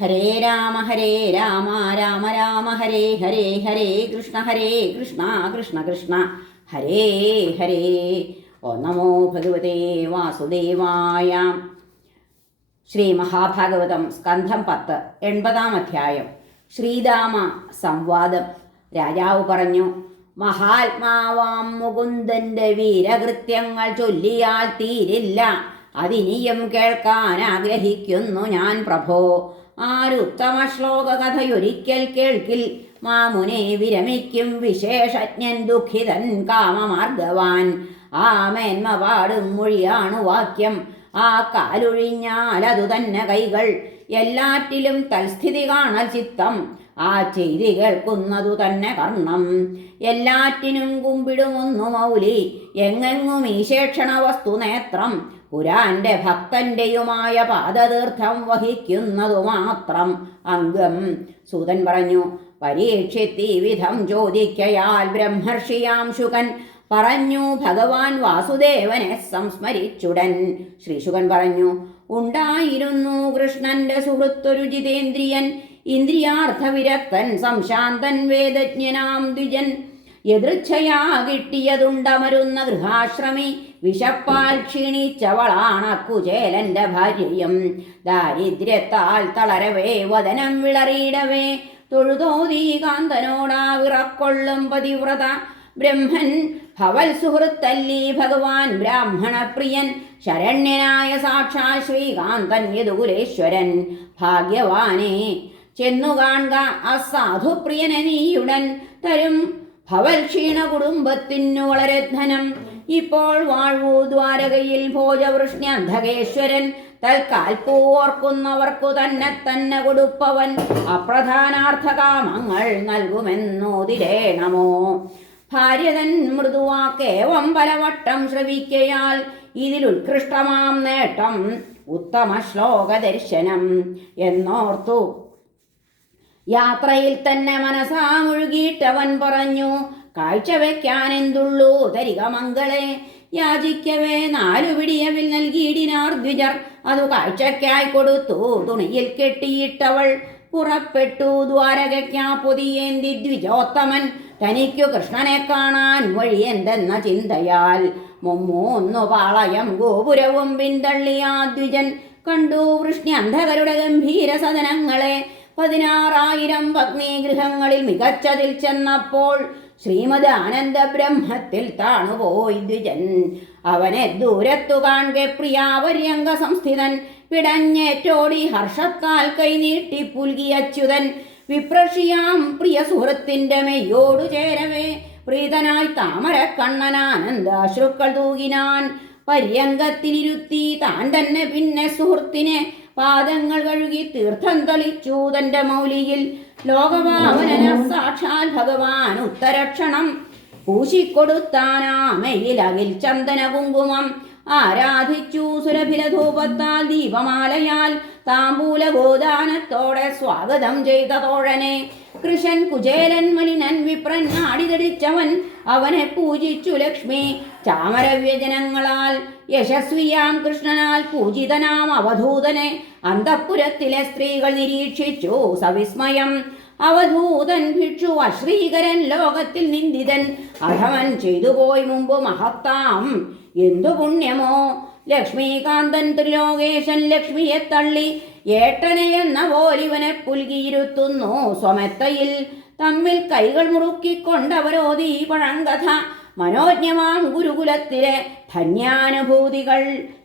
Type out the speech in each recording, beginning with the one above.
ഹരേ രാമ ഹരേ രാമ രാമ രാമ ഹരേ ഹരേ ഹരേ കൃഷ്ണ ഹരേ കൃഷ്ണ കൃഷ്ണ കൃഷ്ണ. ഹരേ ഹരേ. ഓ നമോ ഭഗവതേ വാസുദേവായ. ശ്രീ മഹാഭാഗവതം സ്കന്ധം പത്ത് എൺപതാം അധ്യായം. ശ്രീരാമ സംവാദം. രാജാവ് പറഞ്ഞു മഹാത്മാവാം മുകുന്ദന്റെ വീരകൃത്യങ്ങൾ ചൊല്ലിയാൽ തീരില്ല. അതിനിയും കേൾക്കാൻ ആഗ്രഹിക്കുന്നു ഞാൻ പ്രഭോ. ആരുത്തമ ശ്ലോക കഥയൊരിക്കൽ കേൾക്കിൽ മാമുനെ വിരമിക്കും വിശേഷജ്ഞൻ ദുഃഖിതൻ കാമമാർഗവാൻ. ആ മേന്മ പാടും മൊഴിയാണു വാക്യം. ആ കാലൊഴിഞ്ഞാൽ അതു തന്നെ കൈകൾ. എല്ലാറ്റിലും തൽസ്ഥിതി കാണൽ ചിത്തം. ആ ചെയ്തി കേൾക്കുന്നതു തന്നെ കർണം. എല്ലാറ്റിനും കുമ്പിടുമൊന്നു മൗലി. എങ്ങെങ്ങും ഈശേക്ഷണ വസ്തു നേത്രം. പുരാന്റെ ഭക്തന്റെയുമായ പാദതീർത്ഥം വഹിക്കുന്നതു മാത്രം. അംഗം. സൂതൻ പറഞ്ഞു പരീക്ഷിത്തി വിധം ചോദിക്കയാൽ ബ്രഹ്മർഷിയാം ശുകൻ. പറഞ്ഞു ഭഗവാൻ വാസുദേവനെ സംസ്മരിച്ചുടൻ. ശ്രീശുകൻ പറഞ്ഞു ഉണ്ടായിരുന്നു കൃഷ്ണന്റെ സുഹൃത്തൊരു ജിതേന്ദ്രിയൻ. ഇന്ദ്രിയാർത്ഥവിരക്തൻ സംശാന്തൻ വേദജ്ഞനാം ദ്വിജൻ. എതിർച്ഛയാ കിട്ടിയതുണ്ടമരുന്ന ഗൃഹാശ്രമി വിശപ്പാൽ ക്ഷീണിച്ചവളാണ് കുചേലന്റെ ഭാര്യയും. ദാരിദ്ര്യത്താൽ തളരവേ വദനം വിളറിയിടവേ. തൊഴുതോതി കാന്തനോടാ വിറക്കൊള്ളും പതിവ്രത. ബ്രഹ്മൻ ഭവൽ സുഹൃത്തല്ലി ഭഗവാൻ ബ്രാഹ്മണപ്രിയൻ. ശരണ്യനായ സാക്ഷാൽ ശ്രീകാന്തൻ യദുകുലേശ്വരൻ. ഭാഗ്യവാനെ ചെന്നു കാണുക അസാധുപ്രിയനെ നീയുടൻ തരും. ഭവൽ ക്ഷീണ കുടുംബത്തിനു വളരെ ധനം. ഇപ്പോൾ വാഴ്വൂ ദ്വാരകയിൽ ഭോജവൃഷ്ണി അന്ധകേശ്വരൻ. തൽക്കാൽ പൂവർക്കുന്നവർക്കു തന്നെ തന്നെ കൊടുപ്പവൻ. അപ്രധാനാർത്ഥ കാമങ്ങൾ നൽകുമെന്നോതിരേണമോ ഭാര്യതൻ മൃദുവാക്കേവം പലവട്ടം ശ്രവിക്കയാൽ ഇതിൽ ഉത്കൃഷ്ടമാം നേട്ടം. ഉത്തമ ശ്ലോക ദർശനം എന്നോർത്തു. യാത്രയിൽ തന്നെ മനസാ മുഴുകിയിട്ടവൻ പറഞ്ഞു കാഴ്ച വെക്കാൻ എന്തുള്ളൂ തരിക മംഗളെ യാചിക്കവേ നാലു പിടിയവിൽ നൽകിയിടിനാർ ദ്വിജർ. അതു കാഴ്ചയ്ക്കായി കൊടുത്തു തുണിയിൽ കെട്ടിയിട്ടവൾ. പുറപ്പെട്ടു ദ്വാരകയ്ക്കാ പൊതിയേന്തി ദ്വിജോത്തമൻ. തനിക്കു കൃഷ്ണനെ കാണാൻ വഴി എന്തെന്ന ചിന്തയാൽ മുമ്മൂന്നു പാളയം ഗോപുരവും പിന്തള്ളിയ ദ്വിജൻ കണ്ടു വൃഷ്ണി അന്ധകരുടെ ഗംഭീര സദനങ്ങളെ. പതിനാറായിരം ഭഗ്നീഗൃഹങ്ങളിൽ മികച്ചതിൽ ചെന്നപ്പോൾ ശ്രീമദ് ആനന്ദ ബ്രഹ്മത്തിൽ താണുപോയി ദ്വിജൻ അവനെ ദൂരത്തു കാണെ പ്രിയാവര്യംഗ സംസ്ഥിതൻ. പിടഞ്ഞേറ്റോടി ഹർഷത്താൽ കൈനീട്ടി പുൽകിയച്യുതൻ വിപ്രഷിയാം പ്രിയ സുഹൃത്തിന്റെ മെയ്യോടു ചേരവേ. പ്രീതനായി താമര കണ്ണനാനന്ദ അശ്രുക്കൾ തൂകിനാൻ. പര്യങ്കത്തിലിരുത്തി താൻ തന്നെ പിന്നെ സുഹൃത്തിനെ പാദങ്ങൾ കഴുകി തീർത്ഥം തളിച്ചു തന്റെ മൗലിയിൽ. ലോകപാവന സാക്ഷാൽ ഭഗവാൻ ഉത്തരക്ഷണം പൂശിക്കൊടുത്താനാമയിൽ അകിൽ ചന്ദന കുങ്കുമം. ആരാധിച്ചു സുരഭില ധൂപത്താൽ ദീപമാലയാൽ താമ്പൂല ഗോദാനത്തോടെ സ്വാഗതം ചെയ്ത തോഴനെ. കൃഷൻ കുചേലൻ മലിനൻ വിപ്രൻ നാടിതടിച്ചവൻ അവനെ പൂജിച്ചു ലക്ഷ്മി. ചാമരവ്യജനങ്ങളാൽ യശസ്വിയാം കൃഷ്ണനാൽ പൂജിതനാം അവധൂതനെ അന്തഃപുരത്തിലെ സ്ത്രീകൾ നിരീക്ഷിച്ചു. സവിസ്മയം അവധൂതൻ ഭിക്ഷു അശ്രീകരൻ ലോകത്തിൽ നിന്ദിതൻ അധമൻ ചെയ്തുപോയി മുമ്പ് മഹത്താം. എന്തു പുണ്യമോ? ലക്ഷ്മീകാന്തൻ ത്രിലോകേശൻ ലക്ഷ്മിയെ തള്ളി ഏട്ടനെ എന്ന പോലിവനെ പുൽകിയിരുത്തുന്നു. സ്വമെത്തയിൽ തമ്മിൽ കൈകൾ മുറുക്കിക്കൊണ്ടവരോധി പഴങ്കഥ മനോജ്ഞമാം ഗുരുകുലത്തിലെ ധന്യാനുഭൂതികൾ.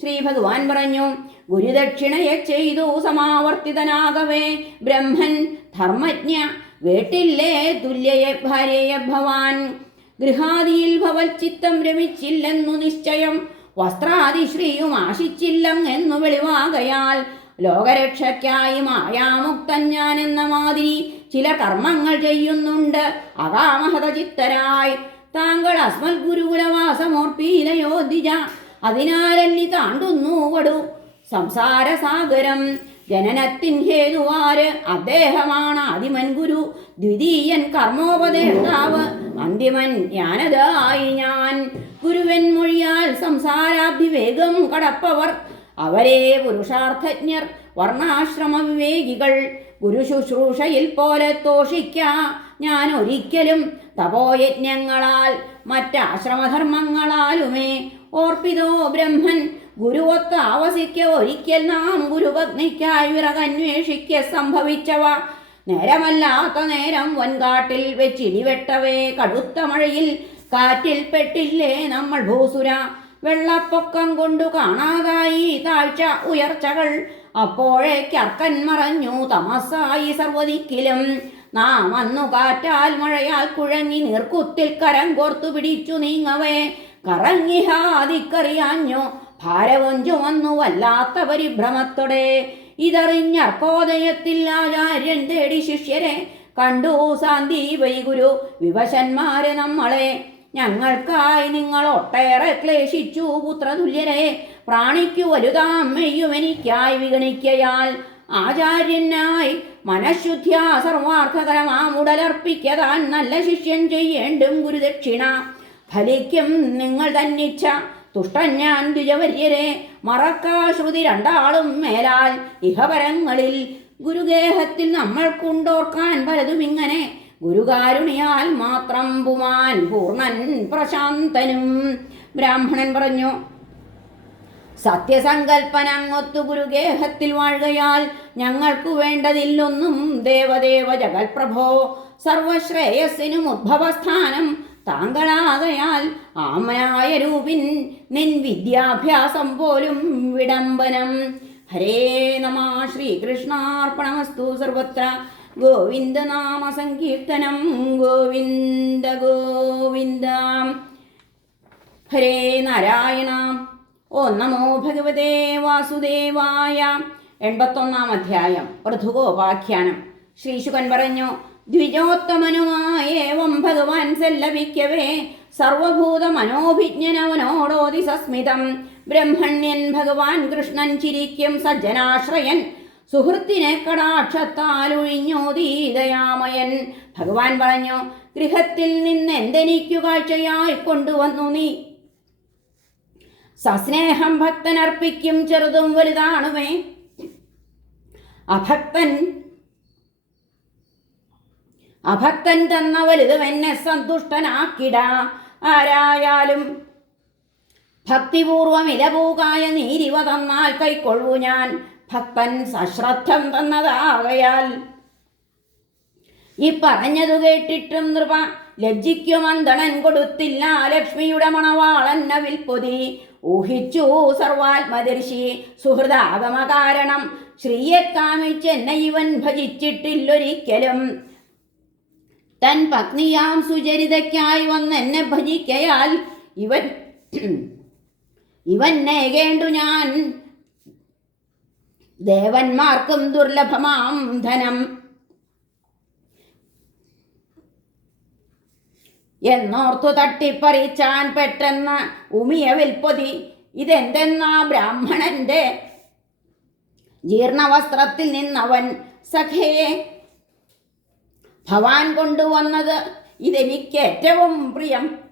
ശ്രീ ഭഗവാൻ പറഞ്ഞു ഗുരുദക്ഷിണയെ ചെയ്തു സമാവർത്തിതനാകവേ. ബ്രഹ്മൻ ധർമ്മജ്ഞ വേട്ടില്ലേ തുല്യയെ ഭാര്യയെ ഭവാൻ. ഗൃഹാദിയിൽ ഭവൽ ചിത്തം രമിച്ചില്ലെന്നു നിശ്ചയം. വസ്ത്രാതിശ്രീയും ആശിച്ചില്ലെന്നു വെളിവാകയാൽ ലോകരക്ഷയ്ക്കായി മായാമുക്തൻ ഞാൻ എന്ന മാതിരി ചില കർമ്മങ്ങൾ ചെയ്യുന്നുണ്ട്. അകാമഹത ചിത്തരായി താങ്കൾ അസ്മൽ ഗുരുകുലവാസമോർപ്പിയിലയോധിജ അതിനാലല്ലി താണ്ടുന്നു വടു. സംസാരസാഗരം ജനനത്തിൻ ഹേതുവാര്. അദ്ദേഹമാണ് ആദിമൻ ഗുരു. ദ്വിതീയൻ കർമ്മോപദേഷ്ടാവ്. അന്തിമൻ ഞാനതായി ഞാൻ. ഗുരുവൻ മൊഴിയാൽ സംസാരാഭിവേഗം കടപ്പവർ. അവരെ പുരുഷാർത്ഥജ്ഞർ വർണാശ്രമ വിവേകികൾ ഗുരു ശുശ്രൂഷയിൽ പോലെ തോഷിക്ക ഞാൻ ഒരിക്കലും തപോയജ്ഞങ്ങളാൽ മറ്റാശ്രമധർമ്മങ്ങളാലുമേ. ഓർപ്പിതോ ബ്രഹ്മൻ ഗുരുവത്ത് ആവസിക്ക ഒരിക്കൽ നാം ഗുരുപത്നിക്കായി വിറകന്വേഷിക്ക സംഭവിച്ചവ. നേരമല്ലാത്ത നേരം വൻകാട്ടിൽ വെച്ചിടിവെട്ടവേ. കടുത്ത മഴയിൽ കാറ്റിൽ പെട്ടില്ലേ നമ്മൾ ഭൂസുര. വെള്ളപ്പൊക്കം കൊണ്ടു കാണാതായി താഴ്ച ഉയർച്ചകൾ. അപ്പോഴേക്കർക്കൻ മറഞ്ഞു തമസായി സർവദിക്കിലും നാം അന്നു കാറ്റാൽ മഴയാൽ കുഴങ്ങി നീർക്കുത്തിൽ കരം കോർത്തു പിടിച്ചു നീങ്ങവേ. കറങ്ങി ഹാദിക്കറിയാഞ്ഞു ഭാരവും ചുമന്നു വല്ലാത്ത പരിഭ്രമത്തോടെ ഇതറിഞ്ഞർക്കോദയത്തിൽ ആചാര്യൻ തേടി ശിഷ്യരെ കണ്ടു സാന്തി വൈഗുരു വിവശന്മാരെ നമ്മളെ. ഞങ്ങൾക്കായി നിങ്ങൾ ഒട്ടേറെ ക്ലേശിച്ചു പുത്രതുല്യരെ. പ്രാണിക്കു വലുതാം മെയ്യുമെനിക്കായി വിഗണിക്കയാൽ ആചാര്യനായി മനഃശുദ്ധ്യ സർവാർത്ഥകരമാം ഉടലർപ്പിക്കതാൻ നല്ല ശിഷ്യൻ ചെയ്യേണ്ടും ഗുരുദക്ഷിണ. ഫലിക്കും നിങ്ങൾ തന്നിച്ച തുഷ്ടൻ ഞാൻ ദ്വിജവര്യരെ മറക്കാശ്രുതി രണ്ടാളും മേലാൽ ഇഹപരങ്ങളിൽ ഗുരുഗേഹത്തിൽ നമ്മൾക്കുണ്ടോർക്കാൻ പലതും ഇങ്ങനെ ഗുരുകാരുണിയാൽ മാത്രം പുമാൻ പൂർണൻ പ്രശാന്തനും. ബ്രാഹ്മണൻ പറഞ്ഞു സത്യസങ്കൽപ്പനങ്ങൊത്തു ഗുരുഗേഹത്തിൽ വാഴുകയാൽ ഞങ്ങൾക്കു വേണ്ടതില്ലൊന്നും ദേവദേവ ജഗൽപ്രഭോ. സർവശ്രേയസ്സിനും ഉദ്ഭവസ്ഥാനം താങ്കളാകയാൽ ആമനായ രൂപിൻ നിൻ വിദ്യാഭ്യാസം പോലും വിടംബനം. ഹരേ നമ ശ്രീകൃഷ്ണാർപ്പണമസ്തു സർവത്ര ഗോവിന്ദ നാമ സങ്കീർത്തനം. ഗോവിന്ദ ഗോവിന്ദ. ഹരേ നാരായണ. ഓ നമോ ഭഗവതേ വാസുദേവായ. എൺപത്തൊന്നാം അധ്യായം. പൃഥുഗോപാഖ്യാനം ശ്രീശുകൻ പറഞ്ഞു ദ്വിജോത്തമനുമായേവം ഭഗവാൻ സല്ലപിക്കവേ. സർവഭൂത മനോഭിജ്ഞനവനോടോതി സസ്മിതം ബ്രഹ്മണ്യൻ ഭഗവാൻ കൃഷ്ണൻ ചിരിക്കും സജ്ജനാശ്രയൻ. സുഹൃത്തിനെ കടാക്ഷത്താലൊഴിഞ്ഞോതീതയാമയൻ. ഭഗവാൻ പറഞ്ഞു ഗൃഹത്തിൽ നിന്ന് എന്തെനിക്കു കാഴ്ചയായി കൊണ്ടുവന്നു നീ? സസ്നേഹം ഭക്തനർപ്പിക്കും ചെറുതും വലുതാണുമേ അഭക്തൻ അഭക്തൻ തന്ന വലുതും എന്നെ സന്തുഷ്ടനാക്കിട. ആരായാലും ഭക്തിപൂർവം ഇലപൂകായ നീരിവ തന്നാൽ കൈക്കൊള്ളു ഞാൻ. ഭക്തൻ സശ്രദ്ധം തന്നതാകയാൽ ഈ പറഞ്ഞതു കേട്ടിട്ടും നൃപ ലജ്ജിക്കുമന്ദണൻ കൊടുത്തില്ല ലക്ഷ്മിയുടെ മണവാളൻ പൊതി. ഊഹിച്ചു സർവാത്മദർശി സുഹൃദാഗമ കാരണം ശ്രീയെ കാമിച്ചെന്നെ ഇവൻ ഭജിച്ചിട്ടില്ലൊരിക്കലും. തൻ പത്നിയാം സുചരിതയ്ക്കായി വന്നെന്നെ ഭജിക്കയാൽ ഇവൻ ഇവൻ നേകേണ്ടു ഞാൻ. ദേവന്മാർക്കും ദുർലഭമാം ധനം. എന്നോർത്തു തട്ടിപ്പറിച്ചാൻ പെട്ടെന്ന് ഉമിയ വിൽപ്പൊതി ഇതെന്തെന്നാ ബ്രാഹ്മണന്റെ ജീർണവസ്ത്രത്തിൽ നിന്നവൻ സഖയെ? ഭവാൻ കൊണ്ടുവന്നത് ഇതെനിക്ക് ഏറ്റവും പ്രിയം.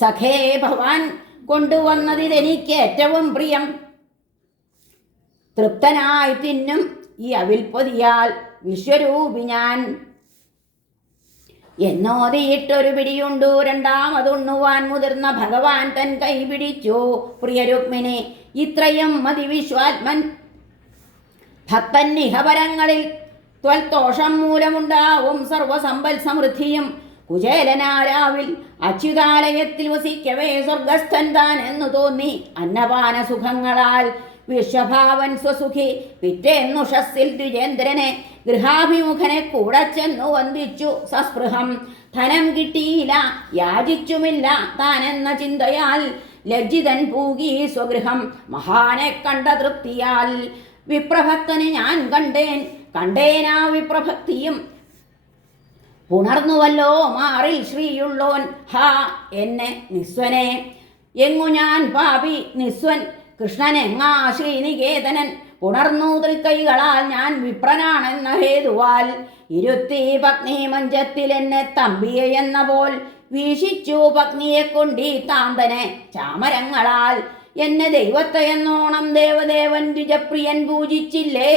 സഖേ ഭവാൻ കൊണ്ടുവന്നത് ഇതെനിക്ക് ഏറ്റവും പ്രിയം. തൃപ്തനായി തിന്നും ഈ അവിൽപ്പൊതിയാൽ വിശ്വരൂപി ഞാൻ എന്നോതിയിട്ടൊരു പിടിയുണ്ടു രണ്ടാമതുണ്ണുവാൻ മുതിർന്ന ഭഗവാൻ തൻ കൈ പിടിച്ചു. പ്രിയ രുക്മിണി ഇത്രയും മതി വിശ്വാത്മൻ. ഭക്തൻ നിഹപരങ്ങളിൽ ത്വൽത്തോഷം മൂലമുണ്ടാവും സർവസമ്പൽ സമൃദ്ധിയും കുചേലനാരാവിൽ അച്യുതാലയത്തിൽ വസിക്കവേ സ്വർഗസ്ഥൻ താൻ എന്നു തോന്നി അന്നപാന സുഖങ്ങളാൽ. വിഷഭാവൻ സ്വസുഖി പിറ്റേന്നുഷസ്സിൽ ദ്വിജേന്ദ്രനെ ഗൃഹാഭിമുഖനെ കൂടെ ചെന്നു വന്ദിച്ചു സസ്പൃഹം. ധനം കിട്ടിയില്ല യാചിച്ചുമില്ല താനെന്ന ചിന്തയാൽ ലജ്ജിതൻ പൂകി സ്വഗൃഹം. മഹാനെ കണ്ട തൃപ്തിയാൽ വിപ്രഭക്തന് ഞാൻ കണ്ടേൻ കണ്ടേനാ വിപ്രഭക്തിയും പുണർന്നുവല്ലോ മാറിൽ ശ്രീയുള്ളോൻ. ഹാ എന്നെ നിസ്വനെ. എങ്ങു ഞാൻ പാപി നിസ്വൻ? കൃഷ്ണനെങ്ങാ ശ്രീനികേതനൻ. പുണർന്നു തൃക്കൈകളാൽ ഞാൻ വിപ്രനാണെന്ന ഹേതുവാൽ. ഇരുത്തി പത്നി മഞ്ചത്തിൽ എന്നെ തമ്പിയെ എന്ന പോൽ. വീശിച്ചു പത്നിയെ കൊണ്ടീ താന്തനെ ചാമരങ്ങളാൽ. എന്നെ ദൈവത്തെ എന്നോണം ദേവദേവൻ ദ്വിജപ്രിയൻ പൂജിച്ചില്ലേ?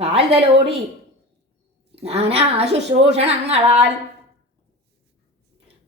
കാൽതലോടി നാനാ ശുശ്രൂഷണങ്ങളാൽ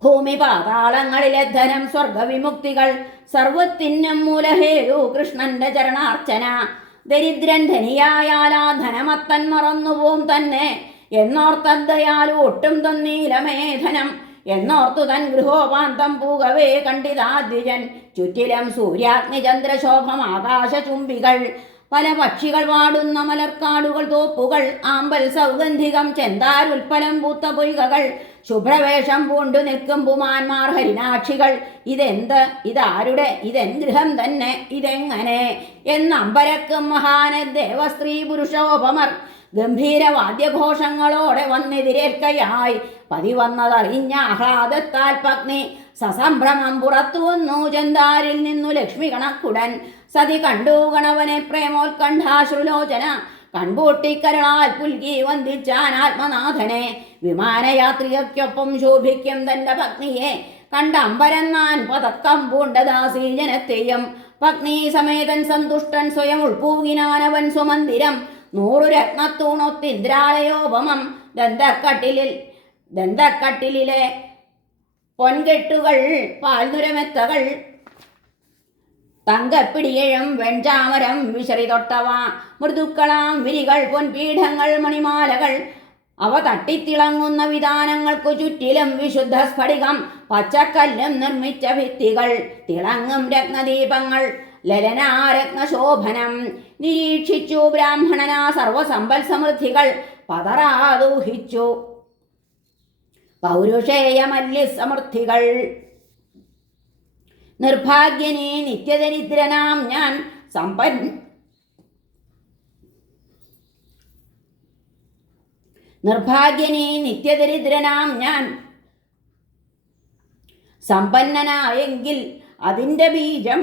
ഭൂമി പാതാളങ്ങളിലെ ധനം സ്വർഗവിമുക്തികൾ സർവത്തിനും മൂലഹേരു കൃഷ്ണന്റെ ചരണാർച്ചന. ദരിദ്രൻ ധനിയായാൽ ആ ധനമത്തൻ മറന്നുപോം തന്നെ. എന്നോർത്തദ്ദയാൽ ഒട്ടും തന്നീലമേ ധനം. എന്നോർത്തു തൻ ഗൃഹോപാന്തം പൂകവേ കണ്ടിതാദ്വിജൻ. ചുറ്റിലും സൂര്യാഗ്നിചന്ദ്രശോഭം ആകാശ ആകാശചുംബികൾ. പല പക്ഷികൾ വാടുന്ന മലർക്കാടുകൾ തോപ്പുകൾ ആമ്പൽ സൗഗന്ധികം ചെന്താരുൽപ്പലം പൂത്ത പൊയ്കകൾ ശുഭ്രവേഷം പൂണ്ടു നിൽക്കും പുമാന്മാർ ഹരിനാക്ഷികൾ. ഇതെന്ത്? ഇതാരുടെ? ഇതെൻ ഗൃഹം തന്നെ? ഇതെങ്ങനെ? എന്നമ്പരക്കും മഹാന ദേവസ്ത്രീ പുരുഷോപമർ. ഗംഭീര വാദ്യഘോഷങ്ങളോടെ വന്നെതിരേൽക്കയായി. പതിവന്നതറിഞ്ഞ ആഹ്ലാദത്താൽ പത്നി സസംഭ്രമം വന്നു ചെന്താരിൽ നിന്നു ലക്ഷ്മി കണക്കുടൻ. സതി കണ്ടു ഗണവനെ പ്രേമോത്കണ്ഠാശ്രുലോചന. കൺപൂട്ടിക്കരളാൽ പുൽകി വന്ദിച്ചാൻ ആത്മനാഥനെ. വിമാനയാത്രികയ്ക്കൊപ്പം ശോഭിക്കും തന്റെ പത്നിയെ. കണ്ടമ്പരന്നാൻ പതക്കം പൂണ്ടദാസീ ജനത്തെയും പത്നി സമേതൻ സന്തുഷ്ടൻ സ്വയം ഉൾപൂകിനാനവൻ സുമന്ദിരം. നൂറു രത്നത്തൂണൊത്തിന്ദ്രാലയോപമം ദന്തക്കട്ടിലിൽ ദന്തക്കട്ടിലിലെ പൊൻകെട്ടുകൾ പാൽനുരമെത്തകൾ തങ്കപ്പിടിയഴും വെൺചാമരം വിശറി തൊട്ടവ മൃദുക്കളാം വിരികൾ പൊൻപീഠങ്ങൾ മണിമാലകൾ. അവ തട്ടിത്തിളങ്ങുന്ന വിധാനങ്ങൾക്കു ചുറ്റിലും വിശുദ്ധ സ്ഫടികം പച്ചക്കല്ലും നിർമ്മിച്ച ഭിത്തികൾ തിളങ്ങും രത്നദീപങ്ങൾ ലലനാരത്നശോഭനം. നിരീക്ഷിച്ചു ബ്രാഹ്മണനാ സർവസമ്പൽ സമൃദ്ധികൾ പതറാദൂഹിച്ചു. പൗരുഷേയമല്യ സമൃദ്ധികൾ നിർഭാഗ്യനെ നിത്യദരിദ്രനാം ഞാൻ സമ്പൻ. നിർഭാഗ്യനെ നിത്യദരിദ്രനാം ഞാൻ സമ്പന്നനായെങ്കിൽ അതിന്റെ ബീജം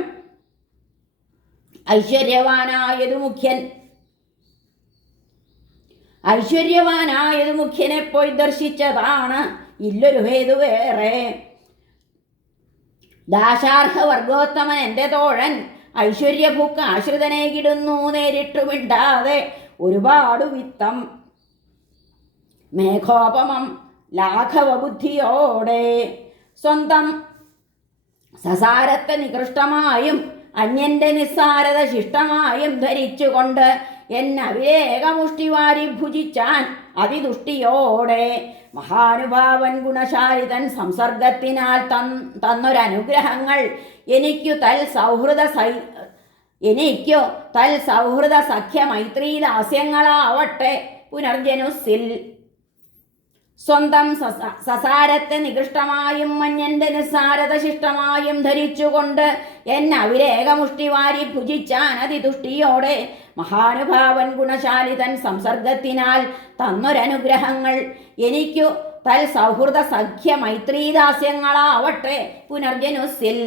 ഐശ്വര്യവാനായതു മുഖ്യൻ. ഐശ്വര്യവാനായതു മുഖ്യനെ പോയി ദർശിച്ചതാണ് ഇല്ലൊരു ഹേതു വേറെ. ദാശാർഹ വർഗോത്തമൻ എന്റെ തോഴൻ ഐശ്വര്യഭൂക്ക് ആശ്രിതനെ കിടുന്നു നേരിട്ടുമിണ്ടാതെ ഒരുപാട് വിത്തം മേഘോപമം ലാഘവ ബുദ്ധിയോടെ സ്വന്തം സസാരത്തെ നികൃഷ്ടമായും അന്യന്റെ നിസ്സാരത ശിഷ്ടമായും ധരിച്ചുകൊണ്ട് എന്നെ അവിവേകമുഷ്ടിവാരി ഭുജിച്ചാൻ അതിദുഷ്ടിയോടെ മഹാനുഭാവൻ ഗുണശാലിതൻ സംസർഗത്തിനാൽ തൻ തന്നൊരനുഗ്രഹങ്ങൾ എനിക്കു തൽ സൗഹൃദ സൈ എനിക്കു തൽ സൗഹൃദ സഖ്യ മൈത്രീ ദാസ്യങ്ങളാവട്ടെ പുനർജനുസിൽ സ്വന്തം സസ- സസാരത്തെ നികൃഷ്ടമായും മഞ്ഞന്റെ നിസ്സാരത ശിഷ്ടമായും ധരിച്ചുകൊണ്ട് എന്നെ അവിരേകമുഷ്ടി വാരി ഭുജിച്ചാൻ അതിതുഷ്ടിയോടെ മഹാനുഭാവൻ ഗുണശാലിതൻ സംസർഗത്തിനാൽ തന്നൊരനുഗ്രഹങ്ങൾ എനിക്കു തൽ സൗഹൃദ സഖ്യ മൈത്രീദാസ്യങ്ങളാവട്ടെ പുനർജനുസിൽ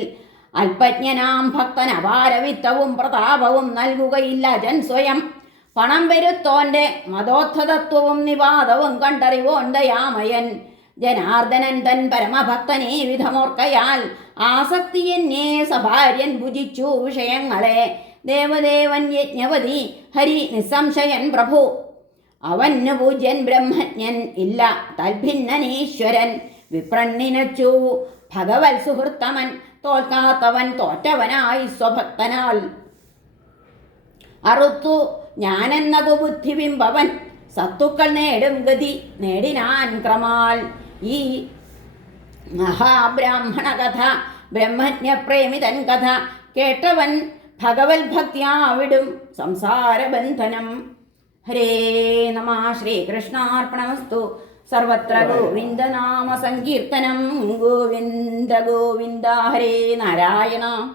അല്പജ്ഞനാം ഭക്തൻ അപാരവിത്തവും പ്രതാപവും നൽകുകയില്ല ജൻ സ്വയം. പണം വരുത്തോന്റെ മതോത്ഥതത്വവും നിവാദവും കണ്ടറിവോണ്ടയാമയൻ. ജനാർദ്ദനൻ തൻ പരമഭക്തനെ വിധമോർക്കയാൽ ആസക്തി എന്നെ സഭാര്യൻ ഭുജിച്ചു വിഷയങ്ങളെ. ദേവദേവൻ യജ്ഞവതി ഹരി നിസ്സംശയൻ പ്രഭു. അവന് പൂജ്യൻ ബ്രഹ്മജ്ഞൻ ഇല്ല തൽഭിന്നനീശ്വരൻ വിപ്രണ്ണിനച്ചു. ഭഗവത് സുഹൃത്തമൻ തോൽക്കാത്തവൻ തോറ്റവനായി സ്വഭക്തനാൽ. അറുത്തു ഞാനെന്ന ബുദ്ധിബിംബവൻ. സത്തുക്കൾ നേടും ഗതി നേടിനാൻ ക്രമാൽ. ഈ മഹാബ്രാഹ്മണ കഥ ബ്രഹ്മജ്ഞപ്രേമിതൻ കഥ കേട്ടവൻ ഭഗവത് ഭക്തിയാവിടും സംസാരബന്ധനം. ഹരേ നമ ശ്രീകൃഷ്ണാർപ്പണമസ്തു. സർവത്ര ഗോവിന്ദനാമ സങ്കീർത്തനം. ഗോവിന്ദ ഗോവിന്ദ ഹരേ നാരായണ.